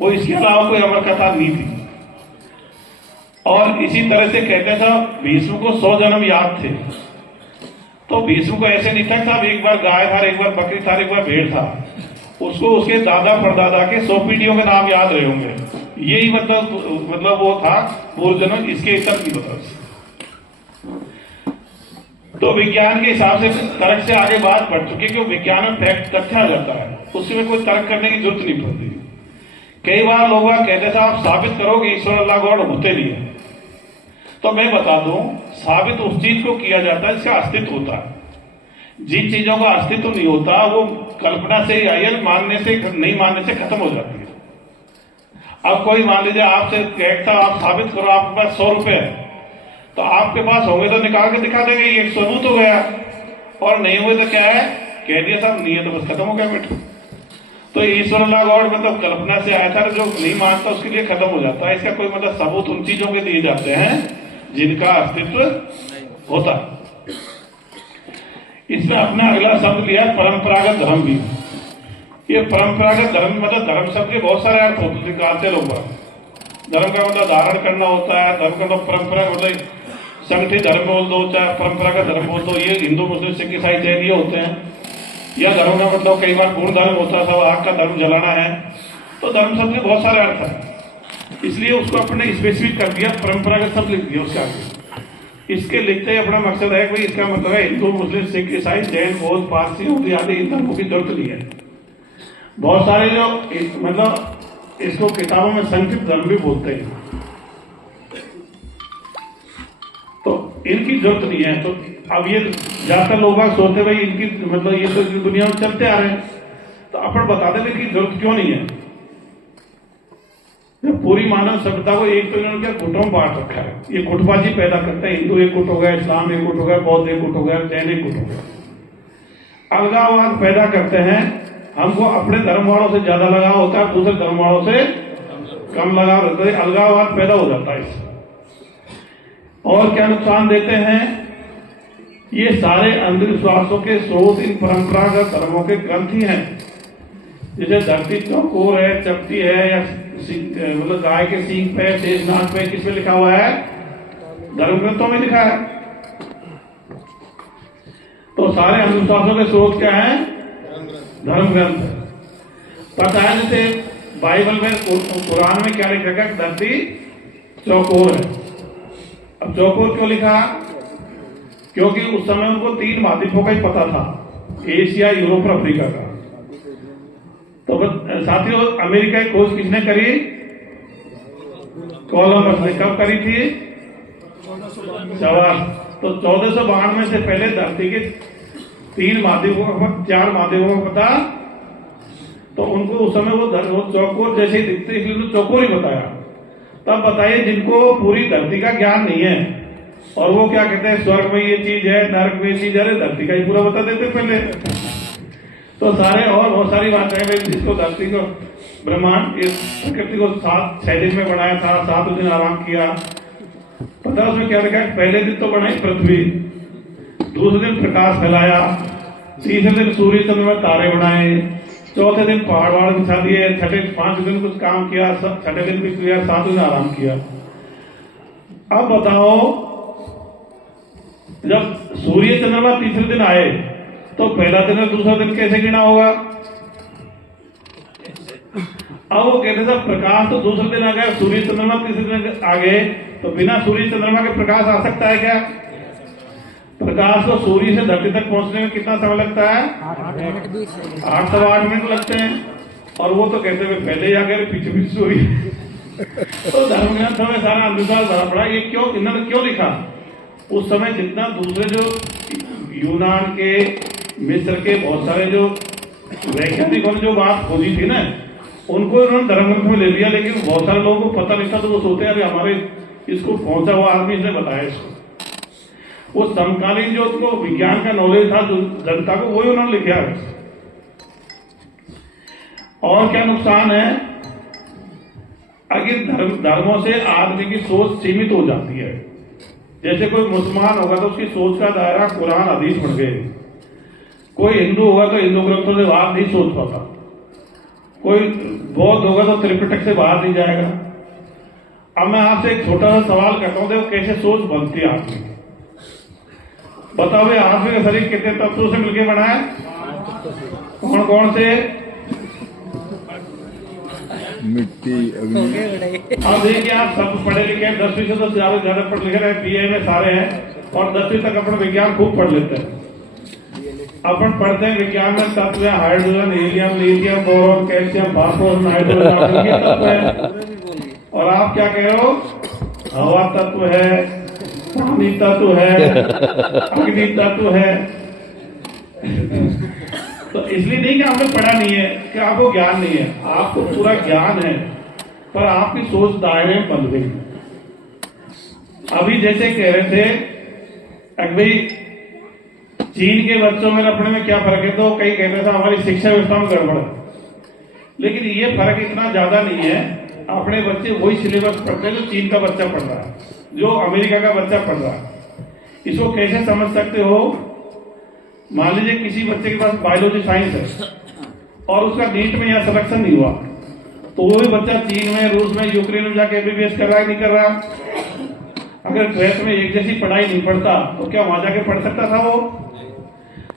वो इसके अलावा कोई अमर कथा नहीं थी। और इसी तरह से कहते था भीष्म को 100 जन्म याद थे। तो भीष्म को ऐसे नहीं था साहब एक बार गाय था, एक बार बकरी था, एक बार भेड़ था। उसको उसके दादा परदादा के 100 पीढ़ियों के नाम याद रहे होंगे। यही मतलब वो था पूर्व जन्म, इसके इतर की मतलब से। तो विज्ञान के हिसाब से तर्क से आगे बात बढ़ चुकी है कि विज्ञान में फैक्ट तथ्य आ जाता है, उसमें कोई तर्क करने की जरूरत नहीं पड़ती। कई बार लोग कहते थे आप साबित करो कि ईश्वर अल्लाह गॉड होते नहीं है। तो मैं बता दूं, साबित उस चीज को किया जाता है जिसका अस्तित्व होता है। जिन चीजों का अस्तित्व नहीं होता वो कल्पना से या मानने से नहीं मानने से खत्म हो जाती है। अब कोई मान लीजिए आपसे कहता आप साबित करो आपके पास 100 रुपए है, तो आपके पास होंगे तो निकाल के दिखा देंगे ये सबूत हो गया, और नहीं हुए तो क्या है कह दिया साहब नहीं है तो बस खत्म हो गया बेटा। तो ईश्वर अल्लाह गॉड मतलब कल्पना से आया था, जो नहीं मानता उसके लिए खत्म हो जाता है। इसका कोई मतलब सबूत उन चीजों के दिए जाते हैं जिनका अस्तित्व होता है। इसमें अपना अगला शब्द लिया परंपरागत धर्म भी। ये परंपरागत धर्म मतलब धर्म शब्द के बहुत सारे अर्थ होते निकालते लोग। धर्म का मतलब धारण करना होता है, धर्म का मतलब परंपरा मतलब संगठित धर्म बोल दो चाहे परंपरागत धर्म बोल दो, ये हिंदू मुस्लिम सिख ईसाई जैन ये होते हैं। या धर्म का मतलब कई बार पूर्ण धर्म होता है, सब आग का धर्म जलाना है। तो धर्म शब्द के बहुत सारे अर्थ है, इसलिए उसको अपने स्पेसिफिक कर दिया, परंपरागत शब्द लिख दिया उसका आगे। इसके लिखते ही अपना मकसद है भाई इसका मतलब है हिंदू मुस्लिम सिख ईसाई जैन बौद्ध पारसी उर्दू आदि इन धर्मों की जरूरत नहीं है। बहुत सारे जो मतलब इसको किताबों में संक्षिप्त धर्म भी बोलते हैं, तो इनकी जरूरत नहीं है। तो अब ये ज्यादातर लोग सोचते भाई इनकी मतलब ये तो दुनिया में चलते आ रहे हैं, तो अपन बता दें इनकी जरूरत क्यों नहीं है। पूरी मानव सभ्यता को एक तो इन्होंने क्या गुटों में बांट रखा है, ये गुटबाजी पैदा करते हैं। हिंदू एक गुट हो गया, इस्लाम एक गुट हो गया, बौद्ध एक गुट हो गया, जैन एक गुट हो गया। अलगाववाद पैदा करते हैं, हमको अपने धर्म वालों से ज्यादा लगाव होता है, दूसरे धर्म वालों से कम लगाव रहता है, अलगाववाद पैदा हो जाता है इससे। और क्या नुकसान देते हैं ये सारे अंधविश्वासों के स्रोत इन परंपरागत धर्मों के ग्रंथ ही हैं। जैसे धरती चौकोर है, चपटी है, या मतलब गाय के सींग पे शेषनाग पे किसमें लिखा हुआ है, धर्म ग्रंथों में लिखा है। तो सारे अंधविश्वासों के स्रोत क्या है, धर्म ग्रंथ। पता है जैसे बाइबल में कुरान में क्या लिखा है, धरती चौकोर है। अब चौकोर क्यों लिखा, क्योंकि उस समय उनको 3 महाद्वीपों का ही पता था, एशिया यूरोप और अफ्रीका का। तो साथियों अमेरिका की खोज किसने करी, कोलंबस ने। कब करी थी, 1492 से पहले धरती के 3 महाद्वीपों का 4 महाद्वीपों का पता। तो उनको उस समय वो चौकोर जैसे ही दिखते इसलिए उन्होंने चौकोर ही बताया। तब बताइए जिनको पूरी धरती का ज्ञान नहीं है और वो क्या कहते हैं स्वर्ग में ये चीज है, नरक में ये चीज है, धरती का ही पूरा बता देते पहले। तो सारे और बहुत सारी बातें हैं जिसको धरती को ब्रह्मांड इस प्रकृति को 6 दिन में बनाया था, 7 दिन आराम किया। पता उसमें क्या लिखा है, पहले दिन तो बनाई पृथ्वी, दूसरे दिन प्रकाश फैलाया, तीसरे दिन सूर्य चंद्रमा तारे बनाए, चौथे दिन पहाड़ वहाड़ बिछा दिए, छठे 5 दिन कुछ काम किया, छठे दिन भी किया, 7 दिन आराम किया। अब बताओ जब सूर्य चंद्रमा तीसरे दिन आए तो पहला दिन और दूसरा दिन कैसे गिना होगा। अब वो कहते थे प्रकाश तो दूसरे दिन आ गया, सूर्य चंद्रमा तीसरे दिन आ गए, तो बिना सूर्य चंद्रमा के प्रकाश आ सकता है क्या। प्रकाश को सूर्य से धरती तक पहुंचने में कितना समय लगता है, 8 सवा 8 मिनट लगते हैं। और वो तो कहते हुए पहले आ गए पीछे पीछे सूर्य। तो धर्म ग्रंथों में सारा अंधविश्वास भरा पड़ा। ये क्यों, इन्होंने क्यों लिखा, उस समय जितना दूसरे जो यूनान के मिस्र के बहुत सारे जो वैज्ञानिकों ने जो बात खोजी थी ना, उनको उन्होंने धर्म ग्रंथ में ले लिया, लेकिन बहुत सारे लोगों को पता नहीं था। तो वो सोचते हैं अरे हमारे इसको पहुंचा हुआ आदमी इसने बताया इसको। वो समकालीन जो उसको विज्ञान का नॉलेज था जनता को, वही उन्होंने लिखा है। और क्या नुकसान है, अगर धर्मों से आदमी की सोच सीमित हो जाती है। जैसे कोई मुसलमान होगा तो उसकी सोच का दायरा कुरान हदीस बढ़ गए, कोई हिंदू होगा तो हिंदू ग्रंथों से बात नहीं सोच पाता। कोई बौद्ध होगा तो त्रिपिटक से बाहर नहीं जाएगा। अब मैं आपसे एक छोटा सा सवाल करता हूं, देखो कैसे सोच बनती है आपकी। बताओ भाई, आदमी का शरीर कितने तत्वों से मिलकर बना है? कौन कौन से? मिट्टी, अग्नि। अब देखिए, आप सब पढ़े लिखे हैं, 10वीं से तो ज्यादा पढ़ लिखे रहे, बीए में सारे हैं, और 10वीं तक अपन विज्ञान खूब पढ़ लेते हैं। अपन पढ़ते हैं विज्ञान में तत्व है hydrogen, helium, lithium, boron, calcium, phosphorus, nitrogen, ये तत्व है। और आप क्या कह रहे हो? हवा तत्व है, पानी तत्व है, अग्नि तत्व है। तो इसलिए नहीं कि आपने पढ़ा नहीं है, कि आपको ज्ञान नहीं है, आपको पूरा ज्ञान है, पर आपकी सोच दायरे में बंध गई। अभी जैसे कह रहे थे भाई चीन के बच्चों में अपने में क्या फर्क है, तो कई कहते थे हमारी शिक्षा व्यवस्था में गड़बड़ है, लेकिन ये फर्क इतना ज्यादा नहीं है। अपने बच्चे वही सिलेबस पढ़ते हैं जो चीन का बच्चा पढ़ रहा है, जो अमेरिका का बच्चा पढ़ रहा है। इसको कैसे समझ सकते हो? मान लीजिए किसी बच्चे के पास बायोलॉजी साइंस है और उसका नीट में यहाँ सिलेक्शन नहीं हुआ, तो वो भी बच्चा चीन में, रूस में, यूक्रेन में जाके एमबीबीएस कर रहा है, नहीं कर रहा? अगर ट्वेल्थ में एक जैसी पढ़ाई नहीं पढ़ता तो क्या वहां जाके पढ़ सकता था वो?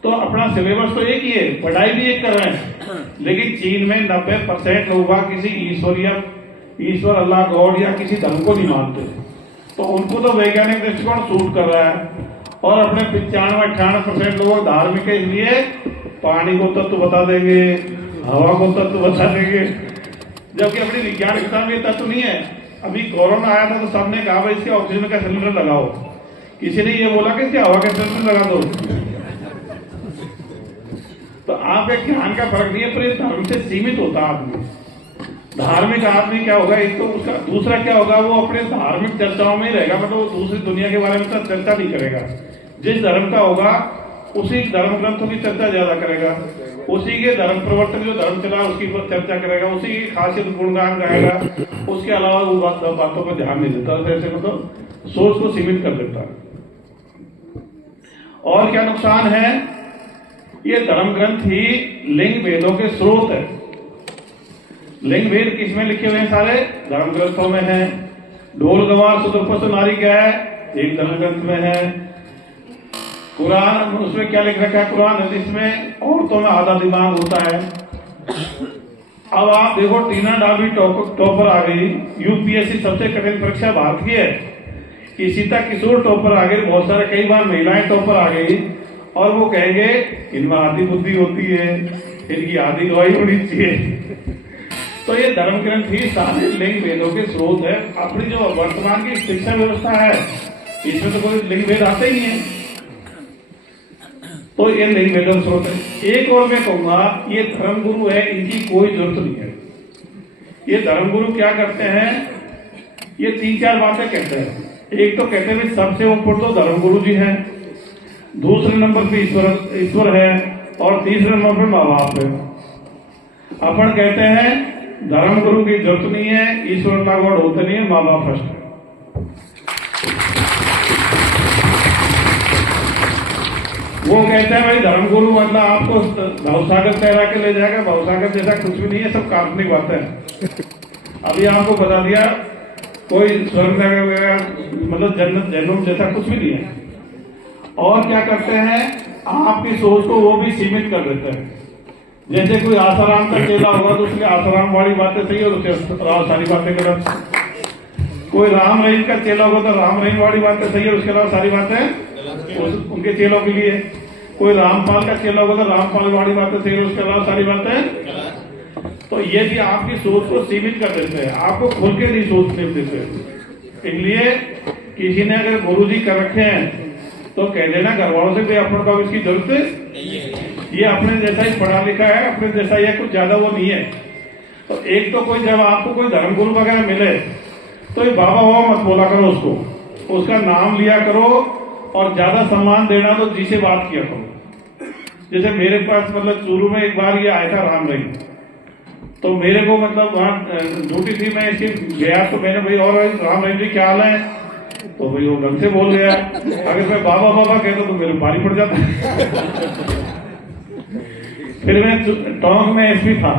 तो अपना सिलेबस तो एक ही है, पढ़ाई भी एक कर रहे हैं, लेकिन चीन में 90% लोग किसी ईश्वर, अल्लाह, गॉड या किसी धर्म को नहीं मानते, तो उनको तो वैज्ञानिक दृष्टिकोण सूट कर रहा है। और अपने 95-98% लोग धार्मिक है, इसलिए पानी को तत्व बता देंगे, हवा को तत्व बता देंगे, जबकि अपनी वैज्ञानिकता में तत्व नहीं है। अभी कोरोना आया था तो सबने कहा भाई इसके ऑक्सीजन का सिलेंडर लगाओ, किसी ने ये बोला कि इसके हवा का सिलेंडर लगा दो। तो आपके ज्ञान का फर्क नहीं है, पर धर्म से सीमित होता आदमी। धार्मिक आदमी क्या होगा, एक तो उसका दूसरा क्या होगा, वो अपने धार्मिक चर्चाओं में ही रहेगा, मतलब वो दूसरी दुनिया के बारे में तो चर्चा नहीं करेगा। जिस धर्म का होगा उसी धर्म ग्रंथों की चर्चा ज्यादा करेगा, उसी के धर्म प्रवर्तक जो धर्म चला उसकी चर्चा करेगा, उसी की खासियत गुणगान गाएगा, उसके अलावा वो बातों पर ध्यान नहीं देता। ऐसे मतलब सोच को सीमित कर देता है। और क्या नुकसान है? ये धर्म ग्रंथ ही लिंग भेदों के स्रोत है। लिंग भेद किसमें लिखे हुए हैं? सारे धर्म ग्रंथों में है। ढोल गवार सुदूर पशु नारी क्या है? एक धर्म ग्रंथ में है। कुरान, उसमें क्या लिख रखा है? कुरान हदीस में औरतों में आधा दिमाग होता है। अब आप देखो, टीना डाबी टॉपर आ गई, यूपीएससी सबसे कठिन परीक्षा भारत की है, इशिता किशोर टॉपर आ गई, बहुत सारे कई बार महिलाएं टॉपर आ गई, और वो कहेंगे इनमें आधी बुद्धि होती है, इनकी आधी दवाई होनी चाहिए। तो ये धर्म ग्रंथ ही सारे लिंग भेदों के स्रोत है। अपनी जो वर्तमान की शिक्षा व्यवस्था है इसमें तो कोई लिंग भेद आते ही नहीं है, तो ये लिंग भेदों स्रोत है। एक और मैं कहूंगा, ये धर्मगुरु है, इनकी कोई जरूरत नहीं है। ये धर्मगुरु क्या करते हैं? ये 3-4 बातें कहते हैं। एक तो कहते हैं सबसे ऊपर तो धर्मगुरु जी हैं, दूसरे नंबर पे ईश्वर है, और तीसरे नंबर पे माँ बाप है। अपन कहते हैं धर्म गुरु की जरूरत नहीं है, ईश्वर का गॉड होते नहीं है, माँ बाप फर्स्ट है। वो कहते हैं भाई धर्म गुरु मतलब आपको भवसागर तैरा के ले जाएगा, भवसागर जैसा कुछ भी नहीं है, सब काल्पनिक बातें हैं। अभी आपको बता दिया कोई स्वर्ग मतलब जन्नत जन्म जैसा कुछ भी नहीं है। और क्या करते हैं? आपकी सोच को वो भी सीमित कर देते हैं। जैसे कोई आसाराम का चेला होगा तो उसके आसाराम वाली बातें सही और उसके अलावा सारी बातें गलत। कोई राम रहीम का चेला होगा तो राम रहीम वाली बातें सही और उसके अलावा सारी बातें उनके चेलों के लिए। कोई रामपाल का चेला होगा तो रामपाल वाली बातें सही और उसके अलावा सारी बातें। तो ये भी आपकी सोच को सीमित कर देते हैं, आपको खुल के नहीं सोचने देते। इसलिए किसी ने अगर गुरु जी कर रखे हैं तो कह देना घर वालों से भी अपन को इसकी जरूरत, ये अपने जैसा ही पढ़ा लिखा है, अपने जैसा ही कुछ ज्यादा वो नहीं है। तो एक तो कोई जब आपको कोई धर्म गुरु वगैरह मिले तो ये बाबा बाबा मत बोला करो, उसको उसका नाम लिया करो, और ज्यादा सम्मान देना तो जी से बात किया करो। जैसे मेरे पास मतलब चूरू में एक बार ये आया था राम रहीम, तो मेरे को मतलब वहां ड्यूटी थी, मैं इसकी गया तो मैंने भाई और राम रहीम जी क्या हाल है, तो भाई वो ढंग से बोल गया। अगर मैं बाबा बाबा कहता तो मेरे भारी पड़ जाता। फिर मैं टोंक में एसपी था,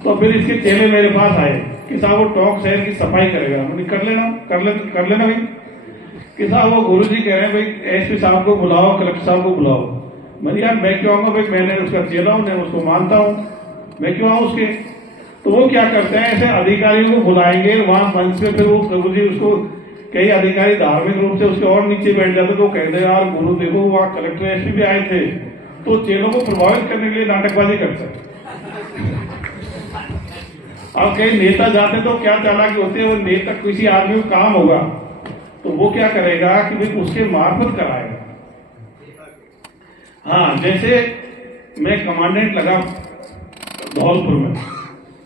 तो फिर इसके चेले मेरे पास आए कि साहब वो टोंक शहर की सफाई करेगा। मैंने कर लेना भाई। कि साहब वो गुरु जी कह रहे हैं भाई एसपी साहब को बुलाओ, कलेक्टर साहब को बुलाओ। मैंने यार मैं क्यों आऊंगा भाई, मैंने उसका चेला हूं, मैं उसको मानता हूं, मैं क्यों आऊं उसके। तो वो क्या करते हैं, ऐसे अधिकारियों को बुलाएंगे वहां मंच पे, फिर वो गुरु जी उसको, कई अधिकारी धार्मिक रूप से उसके और नीचे बैठ जाते तो कहते यार गुरु देखो वहां कलेक्टर एसपी भी आए थे, तो चेलों को प्रभावित करने के लिए नाटकबाजी करते हैं। अब कई नेता जाते तो क्या चालाकी होती है, वो नेता किसी आदमी को काम होगा तो वो क्या करेगा कि भाई उसके मार्फत कराएगा। हाँ, जैसे मैं कमांडेंट लगा धौलपुर में,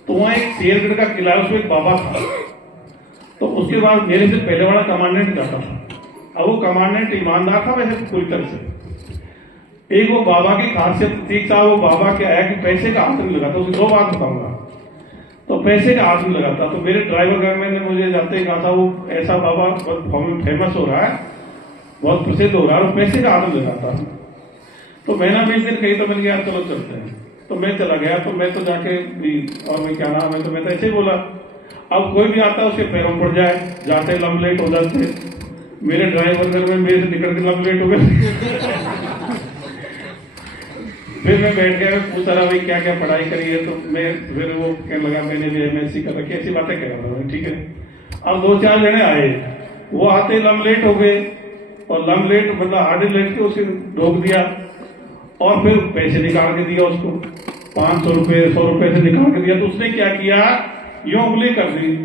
तो वहां एक शेरगढ़ का किला है, उसमें एक बाबा था। तो उसके बाद मेरे से पहले वाला कमांडेंट जाता था। अब वो कमांडेंट ईमानदार था वैसे पूरी तरह से। एक वो बाबा की खासियत ठीक था, वो बाबा क्या है कि पैसे का हाथ नहीं लगाता। उसे दो बात बताऊंगा। तो पैसे का हाथ नहीं लगाता। तो मेरे ड्राइवर गर्लमैन ने मुझे जाते ही कहा था वो ऐसा बाबा बहुत फेमस हो रहा है, बहुत प्रसिद्ध हो रहा है, और पैसे का हाथ नहीं लगाता। तो मैं ना बीच दिन कही, तो मैंने यार चलो चलते हैं। तो मैं चला गया। तो मैं तो जाके और मैं क्या नाम है, तो मैं तो ऐसे ही बोला। अब कोई भी आता उसके पैरों पड़ जाए, जाते लंबलेट हो जाते। मेरे ड्राइवर गर्लमैन मेरे से निकल के लंबलेट हो गए। फिर मैं बैठ गया, पूछा रहा भाई क्या क्या पढ़ाई करी है। तो मैं फिर वो कहने लगा मैंने भी MSc कर रखी, ऐसी बातें कह रहा था। ठीक है। अब 2-4 जने आए, वो आते लंबलेट हो गए, और लंबलेट मतलब हार्ड लेट के उसे रोक दिया, और फिर पैसे निकाल के दिया उसको, 500 रुपए 100 रुपए से निकाल के दिया। तो उसने क्या किया, यूं उंगली कर दी।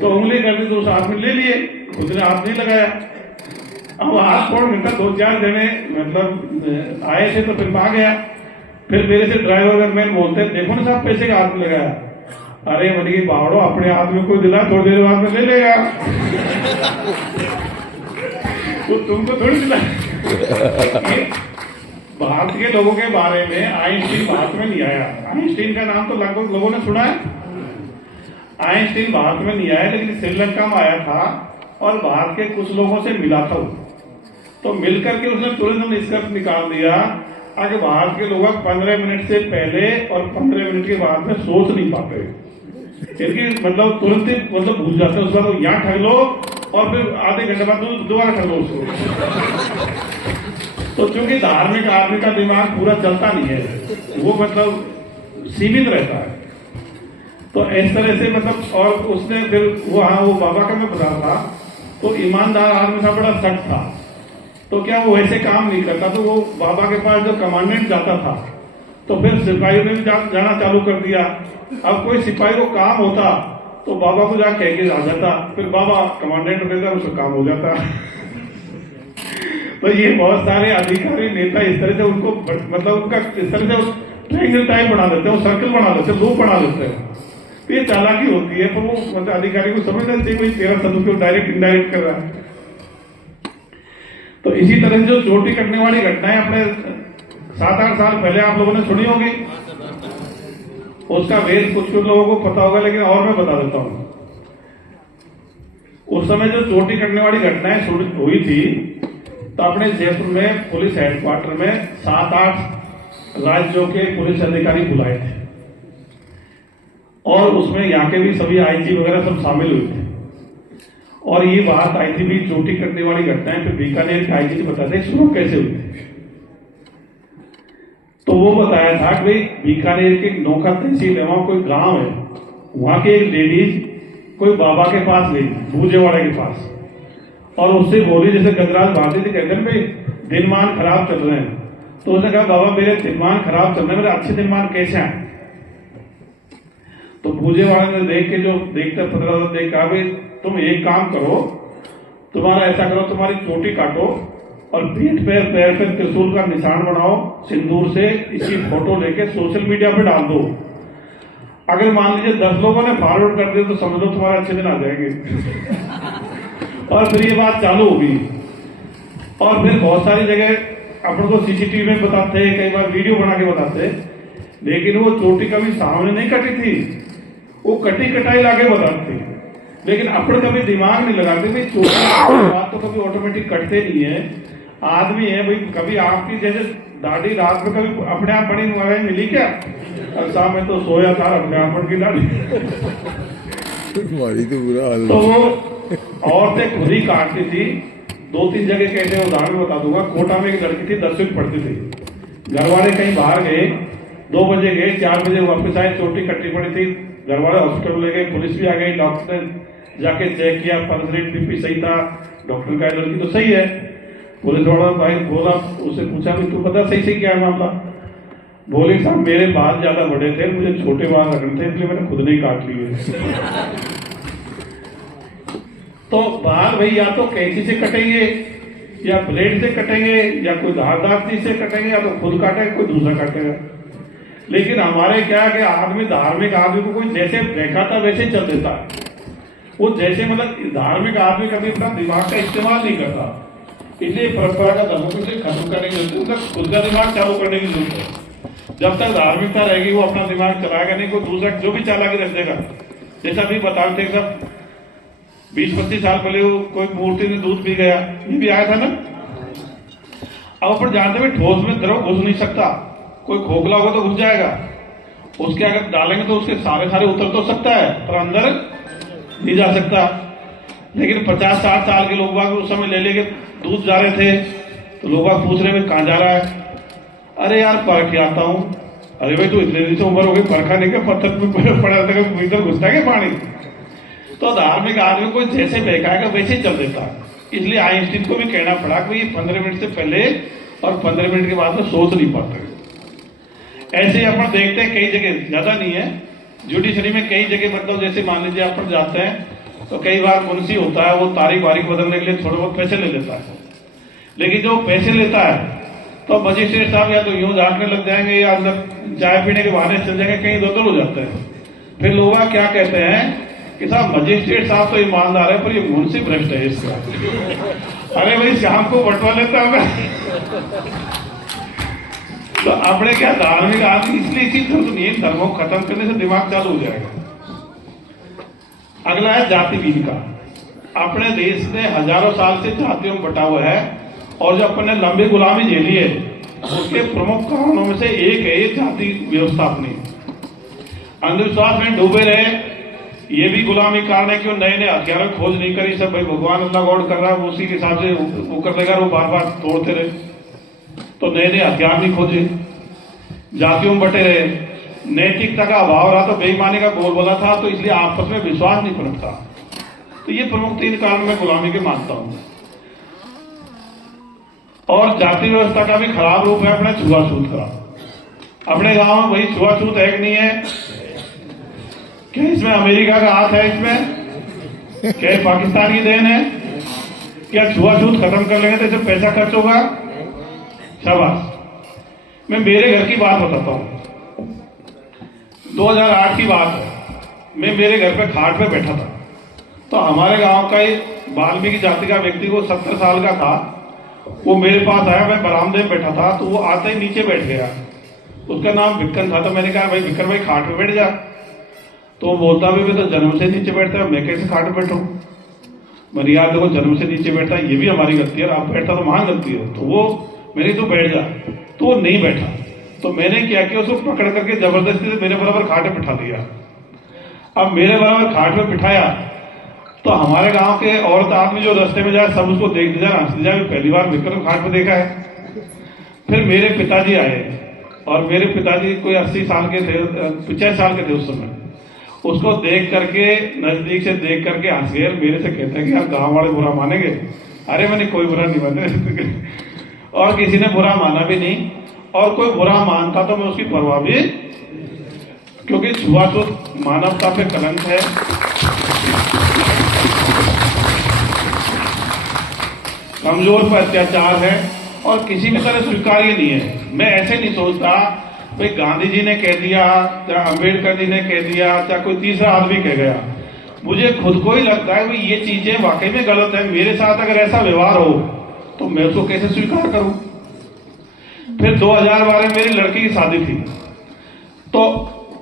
तो उंगली कर दी तो उस हाथ में ले लिए, उसने हाथ नहीं लगाया। अब हाथ छोड़ मिलता, 2-4 जने मतलब आए थे, तो फिर आ गया। फिर मेरे से ड्राइवर गर्लमैन बोलते देखो ना साहब पैसे का हाथ में लगाया। अरे बड़ी बावड़ो, अपने हाथ में कोई दिला, थोड़ी देर बाद में ले लेगा। तो तुमको थोड़ी दिला। भारत के लोगों के बारे में आइंस्टीन भारत में नहीं आया। आइंस्टीन का नाम तो लगभग लोगों ने सुना है। आइंस्टीन भारत में नहीं आया, लेकिन श्रीलंका में आया था, और भारत के कुछ लोगों से मिला था। तो मिलकर के उसने तुरंत निष्कर्ष निकाल दिया कि भारत के लोग 15 मिनट से पहले और 15 मिनट के बाद में सोच नहीं पाते, इनकी मतलब तुरंत ही मतलब भूल जाते हैं। उसके बाद यहाँ ठग लो, और फिर आधे घंटे बाद दोबारा ठग लो उसको। तो चूंकि धार्मिक आदमी का दिमाग पूरा चलता नहीं है, वो मतलब सीमित रहता है। तो इस तरह से मतलब, और उसने फिर वो बाबा का मैं बता था, तो ईमानदार आदमी था, बड़ा सख्त था। तो क्या वो वैसे काम नहीं करता। तो वो बाबा के पास जब कमांडेंट जाता था, तो फिर सिपाहियों ने भी जाना चालू कर दिया। अब कोई सिपाही को काम होता तो बाबा को जाकर कह के आ जाता, फिर बाबा कमांडेंट रहता, उसका काम हो जाता। तो ये बहुत सारे अधिकारी नेता इस तरह से उनको मतलब उनका इस तरह से ट्रायंगल टाइप बना देते हैं, सर्कल बना देते हैं, लूप बना देते हैं। तो ये चालाकी होती है, पर वो मतलब अधिकारी को समझना चाहिए कोई तेरा सदुपयोग डायरेक्ट इनडायरेक्ट कर रहा है। तो इसी तरह से जो चोटी कटने वाली घटनाएं अपने 7-8 साल पहले आप लोगों ने सुनी होगी, उसका वेद कुछ लोगों को पता होगा, लेकिन और मैं बता देता हूं। उस समय जो चोटी कटने वाली घटनाएं हुई थी, तो अपने जयपुर में पुलिस हेडक्वार्टर में 7-8 राज्यों के पुलिस अधिकारी बुलाए थे, और उसमें यहाँ के भी सभी IG वगैरह सब शामिल हुए थे। और ये बात आई थी भी चोटी कटने वाली घटनाएं, फिर बीकानेर के IG ने बताते शुरू कैसे हुई थी। तो वो बताया था कि भाई बीकानेर के नौका तहसील है, वहां कोई गांव है, वहां की एक लेडीज कोई बाबा के पास गई, बूजेवाड़ा के पास, और उससे बोली, जैसे गजराज भारती जी कहते हैं भाई दिनमान खराब चल रहे हैं। तो उसने कहा बाबा मेरे दिनमान खराब चल रहे हैं, मेरे अच्छे दिनमान कैसे हैं। तो बूजेवाड़ा ने देख के, जो देखते 15 देख कहा भाई तुम एक काम करो, तुम्हारा ऐसा करो, तुम्हारी चोटी काटो और पीठ पे पैर पे त्रिशूल का निशान बनाओ सिंदूर से, इसकी फोटो लेके सोशल मीडिया पे डाल दो। अगर मान लीजिए 10 लोगों ने फॉरवर्ड कर दिया तो समझ लो तुम्हारे अच्छे दिन आ जाएंगे। और फिर ये बात चालू होगी, और फिर बहुत सारी जगह अपन को CCTV में बताते, कई बार वीडियो बना के बताते, लेकिन वो चोटी कभी सामने नहीं कटी थी, वो कटी कटाई लाके बताती। लेकिन अपन कभी दिमाग नहीं लगाते भाई चोटी बात तो कभी ऑटोमेटिक कटते नहीं है। आदमी है भाई, कभी आपकी जैसे दाढ़ी रात में कभी अपने आप बड़ी मिली क्या? कल शाम में तो सोया था ब्राह्मण की लाड़ी। तुम्हारी तो बुरा हाल तो है। वो औरतें खुद ही काटती थी। 2-3 जगह कैसे उदाहरण बता दूंगा। कोटा में एक लड़की थी, 10वीं पढ़ती थी। घर वाले कहीं बाहर गए, 2 बजे गए, 4 बजे वापस आए, चोटी कट्टी पड़ी थी। घर वाले हॉस्पिटल ले गए, पुलिस भी आ गई, डॉक्टर ने जाके चेक किया, पल्स रेट बीपी सही था। डॉक्टर का लड़की तो सही है। पुलिस वाला भाई बोला, उससे पूछा भी तू पता सही से क्या है मामला? बोली साहब मेरे बाल ज्यादा बड़े थे, मुझे छोटे बाल रखने थे, इसलिए मैंने खुद नहीं काट लिए। तो बाल भाई या तो कैंची से कटेंगे, या ब्लेड से कटेंगे, या कोई धारदार चीज से कटेंगे, या तो खुद काटेंगे, कोई दूसरा काटेगा। लेकिन हमारे क्या है कि आदमी, धार्मिक आदमी को कोई जैसे देखा था वैसे चल देता है। वो जैसे मतलब धार्मिक आदमी कभी अपना दिमाग का इस्तेमाल नहीं करता। इसलिए परंपरा का धर्म को खत्म करने की जरूरत है, खुद का दिमाग चालू करने की जरूरत है। जब तक धार्मिकता रहेगी वो अपना दिमाग चलाएगा नहीं, कोई दूसरा जो भी चालाकी रख देगा। जैसा भी बता रहे थे सब 20-25 साल पहले वो कोई मूर्ति में दूध पी गया, ये भी आया था ना। अब अपन जानते हुए ठोस में द्रव घुस नहीं सकता। कोई खोखला होगा तो घुस जाएगा, उसके अगर डालेंगे तो उसके सारे उतर तो सकता है, पर अंदर नहीं जा सकता। लेकिन 50-60 साल के लोग बाग उस समय ले लेके दूध जा रहे थे, तो लोग बाग पूछ रहे कहां जा रहा है? अरे यार परख के आता हूं। अरे भाई तू इतने दिन से उम्र हो गई, परखा नहीं, के पत्थर में पड़ा था, इधर घुसता है पानी? तो धार्मिक आदमी को जैसे बहकाएगा वैसे चल देता। इसलिए आइंस्टीन को भी कहना पड़ा कि ये 15 मिनट से पहले और 15 मिनट के बाद में सोच नहीं पाते। ऐसे ही अपन देखते हैं कई जगह, ज्यादा नहीं है, जुडिशरी में कई जगह, मतलब जैसे मान लीजिए अपन जाते हैं तो कई बार मुंशी होता है, वो तारीख वारीख बदलने के लिए थोड़े बहुत पैसे ले लेता है। लेकिन जो पैसे लेता है तो मजिस्ट्रेट साहब या तो यूं झांकने लग जाएंगे, या अंदर चाय पीने के बहाने चल जाएंगे, कहीं इधर हो जाते हैं। फिर लोग क्या कहते हैं कि साहब मजिस्ट्रेट साहब तो ईमानदार है, पर ये मुंशी भ्रष्ट है इसका। अरे भाई शाम को बंटवा लेता होगा। तो अपने क्या धार्मिक आदमी इसलिए चीज नहीं, धर्मों को खत्म करने से दिमाग चालू हो जाएगा। अगला है जातिवाद का। अपने देश ने हजारों साल से जातियों में बटा हुआ है, और जो अपने लंबी गुलामी झेली है उसके प्रमुख कारणों में से एक है ये जाति व्यवस्था। अपनी अंधविश्वास में डूबे रहे, ये भी गुलामी कारण है कि वो नए नए हथियारों की खोज नहीं करी। सब भाई भगवान अल्लाह गौड़ कर रहा है, वो उसी के हिसाब से वो कर लेगा, वो बार बार तोड़ते रहे, तो नए नए हथियार नहीं खोजे, जातियों में बटे रहे, नैतिकता का अभाव रहा, तो बेईमानी का बोल बोला था, तो इसलिए आपस में विश्वास नहीं पनपता। तो ये प्रमुख 3 कारण मैं गुलामी के मानता हूं। और जाति व्यवस्था का भी खराब रूप है अपने छुआछूत का। अपने गांव में वही छुआछूत है कि नहीं है? क्या इसमें अमेरिका का हाथ है? इसमें क्या पाकिस्तान की देन है? क्या छुआछूत खत्म कर लेंगे तो इससे पैसा खर्च होगा? शाबाश। मैं मेरे घर की बात बताता हूं। 2008 की बात है। मैं मेरे घर पे खाट पे बैठा था, तो हमारे गांव का एक वाल्मीकि जाति का व्यक्ति, वो 70 साल का था, वो मेरे पास आया। मैं बरामदे में बैठा था, तो वो आते ही नीचे बैठ गया। उसका नाम विक्कन था। तो मैंने कहा भाई विक्कन भाई खाट पे बैठ जा। तो वो बोलता भी मैं तो जन्म से नीचे बैठता है, मैं कैसे खाट पे बैठूं? मेरी यार देखो जन्म से नीचे बैठता है, ये भी हमारी गलती है, आप बैठता तो महान गलती है। तो वो मेरी तो बैठ जा, तो वो नहीं बैठा। तो मैंने क्या किया, उसको पकड़ करके जबरदस्ती से मेरे बराबर खाट पे बिठा दिया। अब मेरे बराबर खाट पे बिठाया तो हमारे गांव के औरत आदमी जो रास्ते में जाए सब उसको देख जाए, हंस जाए, पहली बार विक्रम खाट पे देखा है। फिर मेरे पिताजी आए, और मेरे पिताजी कोई 80 साल के थे, 50 साल के थे उस समय। उसको देख करके, नजदीक से देख करके हंस गए। मेरे से कहते हैं कि यार गांव वाले बुरा मानेंगे? अरे मैंने कोई बुरा नहीं माने, और किसी ने बुरा माना भी नहीं, और कोई बुरा मानता तो मैं उसकी परवाह भी, क्योंकि छुआछूत मानवता पे कलंक है। कमजोर पर अत्याचार है, और किसी भी तरह स्वीकार्य नहीं है। मैं ऐसे नहीं सोचता भाई गांधी जी ने कह दिया, चाहे अम्बेडकर जी ने कह दिया, चाहे कोई तीसरा आदमी कह गया। मुझे खुद को ही लगता है कि ये चीजें वाकई में गलत है। मेरे साथ अगर ऐसा व्यवहार हो तो मैं उसको कैसे स्वीकार करूं? फिर 2012 में मेरी लड़की की शादी थी, तो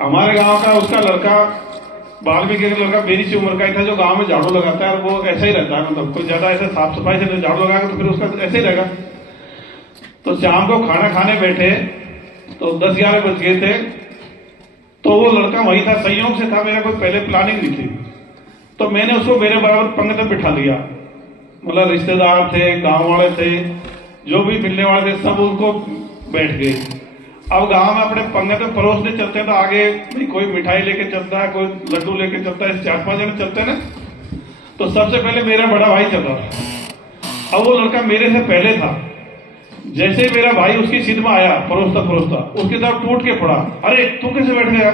हमारे गांव का उसका लड़का, वाल्मीकि का लड़का मेरी सी उम्र का ही था, जो गांव में झाड़ू लगाता है, और वो ऐसा ही रहता है, मतलब कोई ज्यादा ऐसे साफ सफाई से झाड़ू लगाएगा तो फिर उसका ऐसे ही रहेगा। तो शाम को खाना खाने बैठे तो 10-11 बज गए थे। तो वो लड़का वही था, संयोग से था, मेरा कोई पहले प्लानिंग नहीं थी। तो मैंने उसको मेरे बराबर पंगत में बिठा लिया। मतलब रिश्तेदार थे, गांव वाले थे, जो भी मिलने वाले थे, सब उनको बैठ गए। अब गांव में अपने पंगत में परोसने चलते हैं तो आगे भाई कोई मिठाई लेके चलता है, कोई लड्डू लेके चलता है, 4-5 जने चलते हैं ना। तो सबसे पहले मेरा बड़ा भाई चल रहा था। अब वो लड़का मेरे से पहले था। जैसे मेरा भाई उसकी सीट में आया परोसता परोसता, उसके साथ टूट के पड़ा। अरे तू कैसे बैठ गया?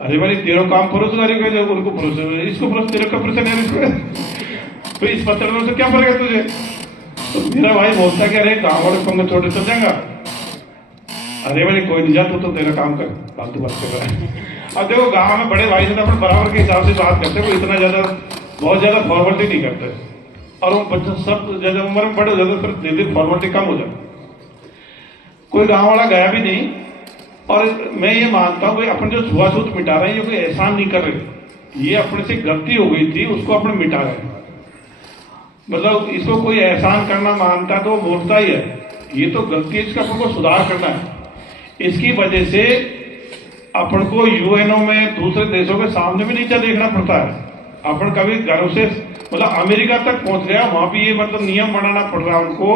अरे भाई तेरा काम परोसगारी का, उनको परोसे, इसको परोस, तेरे का परोसे नहीं, तो इस पत्थर में से क्या फर्क है तुझे? तो मेरा भाई बोलता कि अरे गाँव वाले पंगे छोटे चल जाएगा। अरे भाई कोई नहीं जा, तू तो तेरा काम कर, फालतू बात कर रहा है। अब देखो गाँव में बड़े भाई से तो अपने बराबर के हिसाब से बात करते, कोई इतना ज्यादा बहुत ज्यादा फॉर्मेलिटी नहीं करते। और वो बच्चे सब ज्यादा उम्र में बड़े हो जाते, फिर धीरे धीरे फॉर्मेलिटी कम हो जाती। कोई गाँव वाला गया भी नहीं। और मैं ये मानता हूँ अपन जो छुआछूत मिटा रहे हैं, ये कोई एहसान नहीं कर रहे, ये अपने से गलती हो गई थी, उसको अपने मिटा रहे हैं। मतलब इसको कोई एहसान करना मानता तो मूर्खता ही है। ये तो गलती है, इसका अपन को सुधार करना है। इसकी वजह से अपन को यूएनओ में दूसरे देशों के सामने भी नीचा देखना पड़ता है। अपन कभी गर्व से मतलब अमेरिका तक पहुंच गया, वहां भी ये मतलब नियम बनाना पड़ रहा है उनको।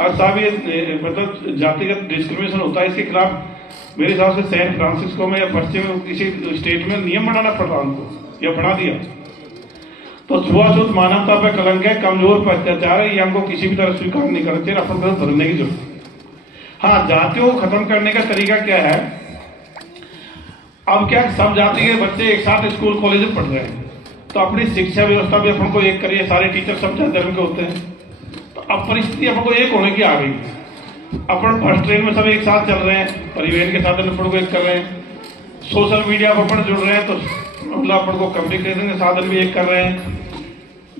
और साहब ये मतलब जातिगत डिस्क्रिमिनेशन होता है, इसके खिलाफ मेरे हिसाब से सैन फ्रांसिस्को में या पश्चिम में किसी स्टेट में नियम बनाना पड़ रहा है उनको, या बना दिया। तो छुआछूत मानवता पर कलंक है, कमजोर पर अत्याचार है, ये हमको किसी भी तरह स्वीकार नहीं करना चाहिए। अपन को धरने की जरूरत है। हाँ, जातियों को खत्म करने का तरीका क्या है? अब क्या सब जाति के बच्चे एक साथ स्कूल कॉलेज में पढ़ रहे हैं, तो अपनी शिक्षा व्यवस्था भी अपन को एक करिए, सारे टीचर सब धर्म के होते हैं। तो अब परिस्थिति अपन को एक होने की आ गई। अपन फर्स्ट ट्रेन में सब एक साथ चल रहे हैं, परिवहन के साधन अपन को एक कर रहे हैं, सोशल मीडिया पर अपन जुड़ रहे हैं, तो मतलब अपन को कम्युनिकेशन के साधन भी एक कर रहे हैं।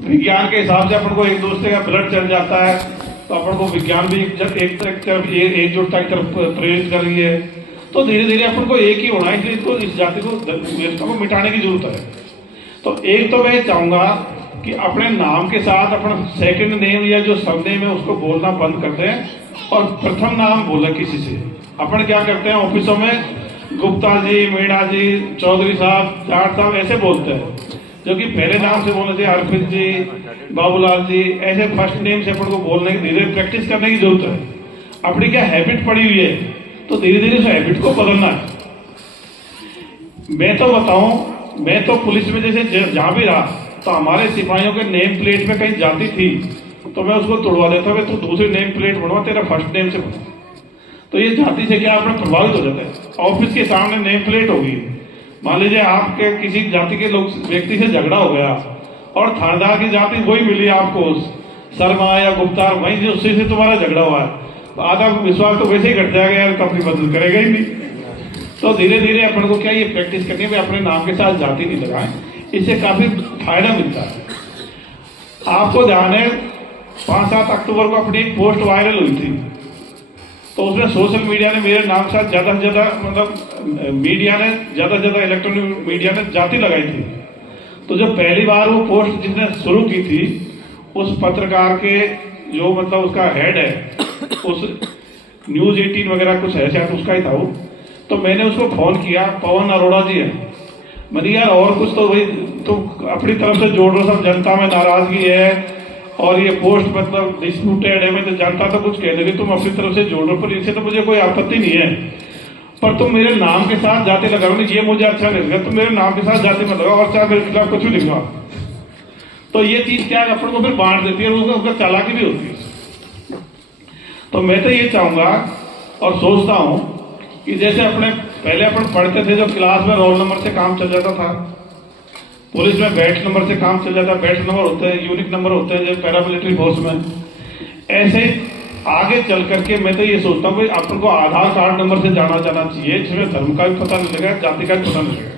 विज्ञान के हिसाब से अपन को एक दूसरे का ब्लड चल जाता है, तो अपन को विज्ञान भी एकजुटता की तरफ प्रेरित कर रही है। तो धीरे धीरे अपन को एक ही होना है, इसलिए इसको इस जाति को व्यवस्था को मिटाने की जरूरत है। तो एक तो मैं चाहूंगा कि अपने नाम के साथ अपन सेकंड नेम या जो सरनेम है उसको बोलना बंद कर दें और प्रथम नाम बोले किसी से। अपन क्या करते हैं ऑफिसों में गुप्ता जी, मीणा जी, चौधरी साहब, जाट साहब ऐसे बोलते हैं, जो कि पहले नाम से बोलने से अर्पित जी, बाबूलाल जी, ऐसे फर्स्ट नेम से अपन को बोलने की धीरे प्रैक्टिस करने की जरूरत है। अपनी क्या हैबिट पड़ी हुई है, तो धीरे धीरे उस हैबिट को बदलना है। मैं तो बताऊं, मैं तो पुलिस में जैसे जहां भी रहा, तो हमारे सिपाहियों के नेम प्लेट में कहीं जाति थी तो मैं उसको तोड़वा देता, भाई तू दूसरी नेम प्लेट बनवा, तेरा फर्स्ट नेम से बना। तो ये जाति से क्या अपने प्रभावित हो जाता है। ऑफिस के सामने नेम प्लेट होगी, मान लीजिए आपके किसी जाति के लोग व्यक्ति से झगड़ा हो गया और थानेदार की जाति वही मिली आपको, शर्मा या गुप्ता, वहीं उससे से तुम्हारा झगड़ा हुआ है, तो आधा विश्वास तो वैसे ही घट जाएगा यार, कंपनी बदल करेगा ही नहीं। तो धीरे धीरे अपन को क्या ये प्रैक्टिस करनी है, अपने नाम के साथ जाति नहीं लगाएं, इससे काफी फायदा मिलता है। आपको ध्यान है 5-7 अक्टूबर को अपनी एक पोस्ट वायरल हुई थी, तो उसमें सोशल मीडिया ने मेरे नाम के साथ ज्यादा से ज्यादा मतलब मीडिया ने ज्यादा से ज्यादा इलेक्ट्रॉनिक मीडिया ने जाति लगाई थी। तो जब पहली बार वो पोस्ट जिसने शुरू की थी, उस पत्रकार के जो मतलब उसका हेड है, उस न्यूज 18 वगैरह कुछ है शायद उसका ही था वो, तो मैंने उसको फोन किया, पवन अरोड़ा जी है, मैंने यार और कुछ तो भाई तुम अपनी तरफ से जोड़ रहे हो, सब जनता में नाराजगी है और ये पोस्ट मतलब डिस्प्यूटेड है, मैं तो जनता तो कुछ कह देगी, तुम अपनी तरफ से जोड़ रहे हो, पर इससे तो मुझे कोई आपत्ति नहीं है, पर तुम मेरे नाम के साथ जाति लगाओगे ये मुझे अच्छा नहीं लगेगा, तुम मेरे नाम के साथ जाति मत लगाओ और चाहे मेरे खिलाफ कुछ भी लिखवा। तो ये चीज क्या है, अपन को फिर बांट देती है, उसका चालाकी भी होती है। तो मैं तो ये चाहूंगा और सोचता हूं कि जैसे अपने पहले अपन पढ़ते थे, जो क्लास में रोल नंबर से काम चल जाता था, पुलिस में बैच नंबर से काम चल जाता है, बैच नंबर होते हैं, यूनिट नंबर होते हैं, जैसे पैरामिलिट्री फोर्स में, ऐसे आगे चल करके मैं तो ये सोचता हूँ कि अपन को आधार कार्ड नंबर से जाना जाना चाहिए, जिसमें धर्म का भी पता नहीं लगेगा, जाति का भी पता नहीं लगेगा।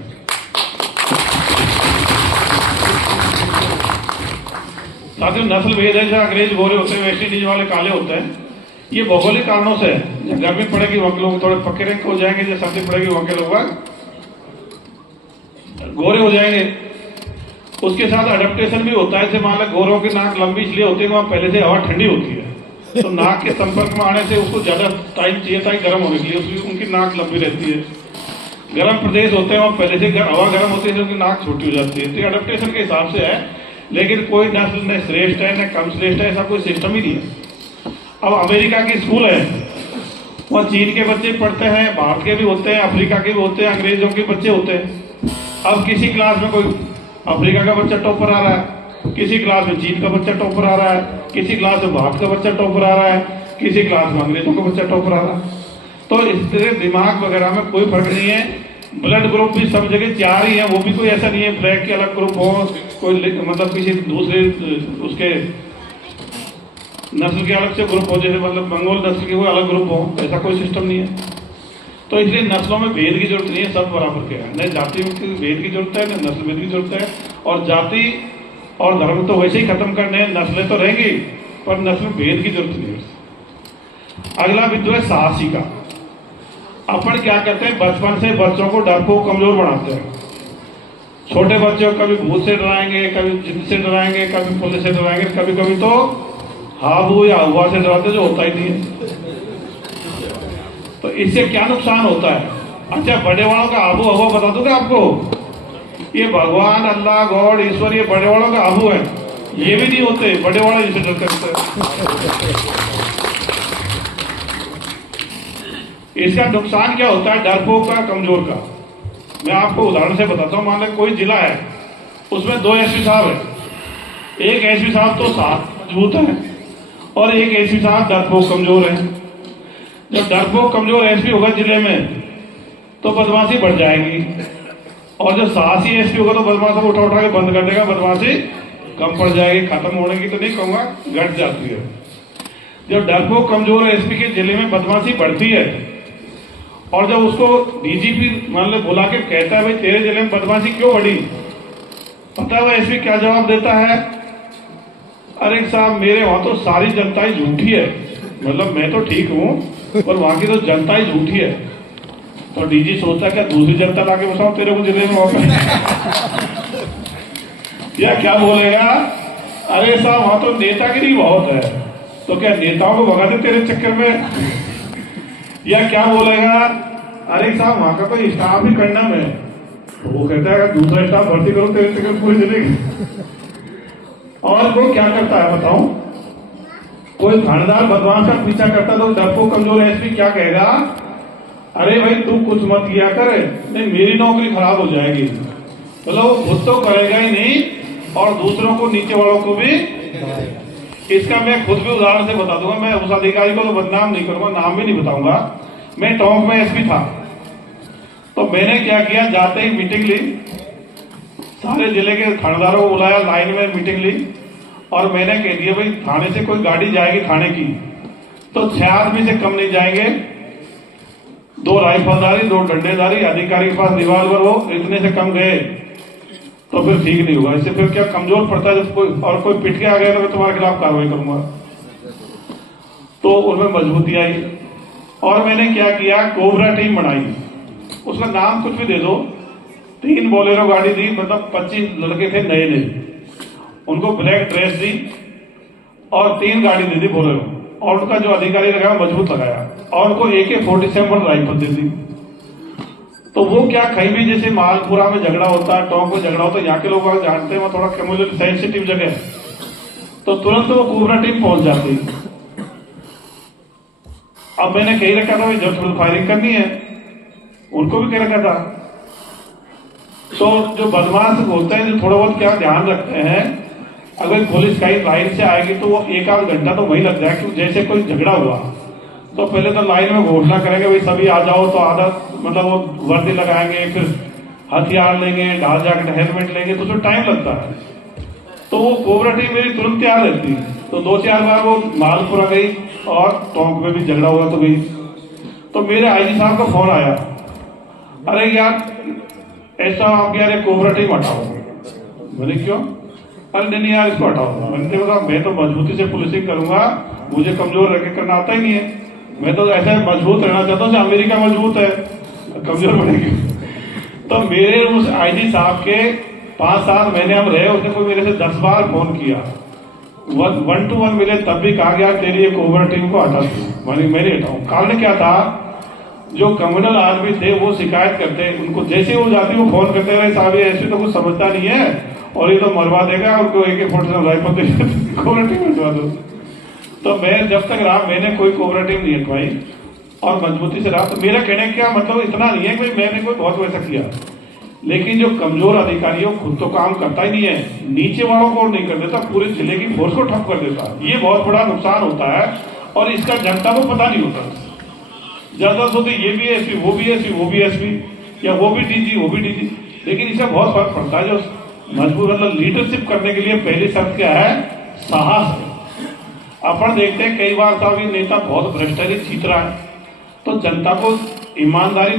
साथियों, नस्ल भेद है, जहाँ अंग्रेज गोरे होते हैं, वेस्ट इंडीज वाले काले होते हैं, ये भौगोलिक कारणों से है। गर्मी पड़ेगी वहां के लोग थोड़े पक्के रंग हो जाएंगे, जब सर्दी पड़ेगी वहां के लोग गोरे हो जाएंगे। उसके साथ अडेप्टेशन भी होता है, जैसे मान लो गोरों की नाक लंबी इसलिए होती है, वहां पहले से हवा ठंडी होती है, तो नाक के संपर्क में आने से उसको ज्यादा टाइम चाहिए था गर्म होने के लिए, उसकी उनकी नाक लंबी रहती है। गर्म प्रदेश होते हैं और पहले से हवा गर्म होती है, उनकी नाक छोटी हो जाती है। तो अडेप्टेशन के हिसाब से है, लेकिन कोई नस्ल न श्रेष्ठ है न कम श्रेष्ठ है, ऐसा कोई सिस्टम ही नहीं है। अब अमेरिका के स्कूल है, वहाँ चीन के बच्चे पढ़ते हैं, भारत के भी होते हैं, अफ्रीका के भी होते हैं, अंग्रेजों के बच्चे होते हैं। अब किसी क्लास में कोई अफ्रीका का बच्चा टॉपर आ रहा है, किसी क्लास में चीन का बच्चा टॉपर आ रहा है, किसी क्लास में भारत का बच्चा टॉपर आ रहा है, किसी क्लास में अंग्रेजों का बच्चा टॉपर आ रहा है। तो इस तरह दिमाग वगैरह में कोई फर्क नहीं है। ब्लड ग्रुप भी सब जगह 4 ही है, वो भी कोई ऐसा नहीं है ब्लैक के अलग ग्रुप हो, कोई मतलब किसी दूसरे उसके नस्ल के अलग से ग्रुप हो, जैसे मतलब बंगाल नस्ल के कोई अलग ग्रुप हो, ऐसा कोई सिस्टम नहीं है। तो इसलिए नस्लों में भेद की जरूरत नहीं है, सब बराबर के हैं। न जाति में भेद की जरूरत है, न नस्ल भेद की जरूरत है। और जाति और धर्म तो वैसे ही खत्म करने हैं, नस्लें तो रहेंगी, पर नस्ल में भेद की जरूरत नहीं है। अगला बिंदु है साहसी का। अपन क्या करते हैं, बचपन से बच्चों को डरपोक कमजोर बनाते हैं। छोटे बच्चों को कभी भूत से डराएंगे, कभी जिन से डराएंगे, कभी पुलिस से डराएंगे, कभी कभी तो हाबू या हुआ से डराते, जो होता ही नहीं है। तो इससे क्या नुकसान होता है? अच्छा, बड़े वालों का आबू हवा बता दूंगा आपको, ये भगवान, अल्लाह, गॉड, ईश्वर, ये बड़े वालों का आबू है, ये भी नहीं होते। बड़े वाले इसे डर करते। इसका नुकसान क्या होता है डरपोक का, कमजोर का? मैं आपको उदाहरण से बताता हूं। मान लें कोई जिला है, उसमें 2 एसपी साहब है। एक एसपी साहब तो मजबूत है और एक एसपी साहब डरपोक कमजोर है। जब डरपोक कमजोर एसपी होगा जिले में, तो बदमाशी बढ़ जाएगी, और जो साहसी एसपी होगा तो बदमाशों को उठा के बंद कर देगा, बदमाशी कम पड़ जाएगी। खत्म होने की तो नहीं कहूंगा, घट जाती है। जब डरपोक कमजोर एसपी के जिले में बदमाशी बढ़ती है, और जब उसको डीजीपी मान लो बुला के कहता है, भाई तेरे जिले में बदमाशी क्यों बढ़ी, पता है वो एसपी क्या जवाब देता है? अरे साहब, मेरे वहां तो सारी जनता ही झूठी है, मतलब मैं तो ठीक हूं, पर वहां की तो जनता ही झूठी है। तो डीजी सोचता है क्या दूसरी जनता लाके बसाओ तेरे को जिले में वापस? या क्या बोलेगा? अरे साहब, वहां तो नेतागिरी बहुत है, तो क्या नेताओं को भगा दे तेरे चक्कर में? या क्या बोलेगा? अरे साहब, वहां का तो स्टाफ ही करना है, तो वो कहता है दूसरा स्टाफ भर्ती करो तेरे चक्कर पूरे जिले की। और वो क्या करता है बताओ? कोई थानेदार बदमाश का पीछा करता तो डरपोक कमजोर एसपी क्या कहेगा? अरे भाई तू कुछ मत किया करे, नहीं मेरी नौकरी खराब हो जाएगी। मतलब वो खुद तो करेगा ही नहीं, और दूसरों को, नीचे वालों को भी। इसका मैं खुद भी उदाहरण से बता दूंगा। मैं उस अधिकारी को तो बदनाम नहीं करूंगा, नाम भी नहीं बताऊंगा। मैं टोंक में एसपी था, तो मैंने क्या किया, जाते ही मीटिंग ली, सारे जिले के थानेदारों को बुलाया, लाइन में मीटिंग ली, और मैंने कह दिया भाई थाने से कोई गाड़ी जाएगी थाने की, तो 6 आदमी से कम नहीं जाएंगे। 2 राइफलदारी, 2 डंडेदारी, अधिकारी के पास रिवाल्वर हो, इतने से कम गए तो फिर ठीक नहीं होगा। इससे फिर क्या कमजोर पड़ता है, जब कोई और कोई पिट के आ गया तो मैं तुम्हारे खिलाफ कार्रवाई करूंगा। तो उनमें मजबूती आई, और मैंने क्या किया, कोबरा टीम बनाई। उसका नाम कुछ भी दे दो। 3 बोलेरो गाड़ी दी, मतलब 25 लड़के थे नए नए, उनको ब्लैक ड्रेस दी और 3 गाड़ी दे दी बोलेरो, और उनका जो अधिकारी लगाया मजबूत लगाया, और उनको AK-47 राइफल दे दी। तो वो क्या, कहीं भी जैसे मालपुरा में झगड़ा होता है, टोंक में झगड़ा होता है, यहाँ के लोग जानते हैं वहां थोड़ा कम्युनल सेंसिटिव जगह है, तो तुरंत वो कोबरा टीम पहुंच जाती। अब मैंने कही रखा था जब फायरिंग करनी है, उनको भी कह रखा था। तो जो बदमाश होते हैं, जो थोड़ा बहुत क्या ध्यान रखते हैं, अगर पुलिस कहीं लाइन से आएगी तो वो 1-8 घंटा तो वही लग जाए कि जैसे कोई झगड़ा हुआ, तो पहले तो लाइन में घोषणा करेंगे भाई सभी आ जाओ, तो आधा मतलब वो वर्दी लगाएंगे, फिर हथियार लेंगे, ढाल जैकेट, हेलमेट लेंगे, तो उसमें टाइम लगता है। तो वो कोबरा टीम मेरी तुरंत तैयार रहती। तो 2-4 बार वो मालपुरा गई और टोंक में भी झगड़ा हुआ तो गई। तो मेरे आईजी साहब का फोन आया, अरे यार ऐसा आप यार कोबरा टीम हटाओ। मैंने क्यों? अरे नहीं यार इसको हटाओ। मैंने कहा मैं तो मजबूती से पुलिसिंग करूंगा, मुझे कमजोर रह के करना आता ही नहीं है, मैं तो ऐसा मजबूत रहना चाहता हूँ। अमेरिका मजबूत है, कमजोर बनेगी। तो मेरे उस आईजी साहब के 5-7 महीने हम रहे, उसने कोई मेरे से 10 बार फोन किया, 1 to 1 मिले, तब भी कहा गया तेरी ये कोबरा टीम को हटा दो। मैंने हटाऊं। कारण क्या था, जो कम्युनल आदमी थे वो शिकायत करते, उनको जैसे वो जाती वो फोन करते रहे, साहब ये ऐसे तो कुछ समझता नहीं है और ये तो मरवा देगा, उनको AK-47 राइफल दे कोऑपरेटिव भिजवा दो। तो मैं जब तक रहा मैंने कोई कोऑपरेटिव नहीं रखवाई और मजबूती से रहा। तो मेरा कहने का मतलब इतना नहीं है कि मैंने कोई बहुत वैसा किया, लेकिन जो कमजोर अधिकारी है खुद तो काम करता ही नहीं है, नीचे वालों को नहीं कर देता, पूरे जिले की फोर्स को ठप कर देता। ये बहुत बड़ा नुकसान होता है और इसका जनता को पता नहीं होता। ज्यादा सोचते ये भी एसपी, वो भी एसपी, वो भी एसपी, या वो भी डीजी, वो भी डीजी, लेकिन इससे बहुत फर्क पड़ता है। जो मजबूत मतलब लीडरशिप करने के लिए पहली शर्त क्या है? साहस है। अपन देखते हैं कई बार साहब ये नेता बहुत भ्रष्टाचारी जीत रहा है, तो जनता को ईमानदारी